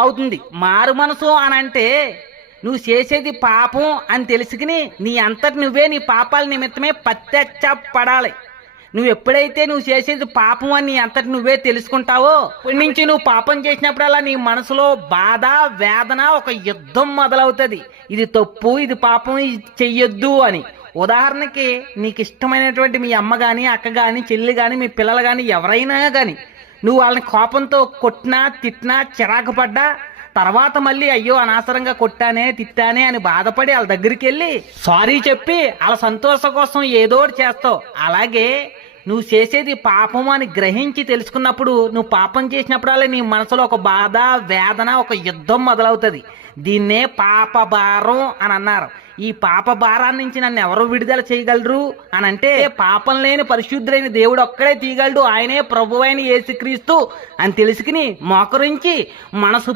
అవుతుంది. మారు మనసు అని అంటే నువ్వు చేసేది పాపం అని తెలుసుకుని నీ అంతటి నువ్వే నీ పాపాల నిమిత్తమే పశ్చాత్తాపపడాలి. నువ్వు ఎప్పుడైతే నువ్వు చేసేది పాపం అని నీ అంతటి నువ్వే తెలుసుకుంటావో ఇప్పటి నుంచి నువ్వు పాపం చేసినప్పుడల్లా నీ మనసులో బాధ వేదన ఒక యుద్ధం మొదలవుతుంది. ఇది తప్పు, ఇది పాపం, ఇది చెయ్యొద్దు అని. ఉదాహరణకి నీకు ఇష్టమైనటువంటి మీ అమ్మ కానీ అక్క కానీ చెల్లి కానీ మీ పిల్లలు కానీ ఎవరైనా కానీ నువ్వు వాళ్ళని కోపంతో కొట్టినా తిట్టినా చిరాకు పడ్డా తర్వాత మళ్ళీ అయ్యో అనవసరంగా కొట్టానే తిట్టానే అని బాధపడి వాళ్ళ దగ్గరికి వెళ్ళి సారీ చెప్పి వాళ్ళ సంతోషం కోసం ఏదో ఒకటి చేస్తావు. అలాగే నువ్వు చేసేది పాపం అని గ్రహించి తెలుసుకున్నప్పుడు నువ్వు పాపం చేసినప్పుడల్లా నీ మనసులో ఒక బాధ వేదన ఒక యుద్ధం మొదలవుతుంది. దీన్నే పాప భారం అని అన్నారు. ఈ పాప భారాన్ని నుంచి నన్ను ఎవరు విడుదల చేయగలరు అని అంటే పాపం లేని పరిశుద్ధులైన దేవుడు ఒక్కడే తీయగలడు, ఆయనే ప్రభువైన యేసుక్రీస్తు అని తెలుసుకుని మోకరించి మనసు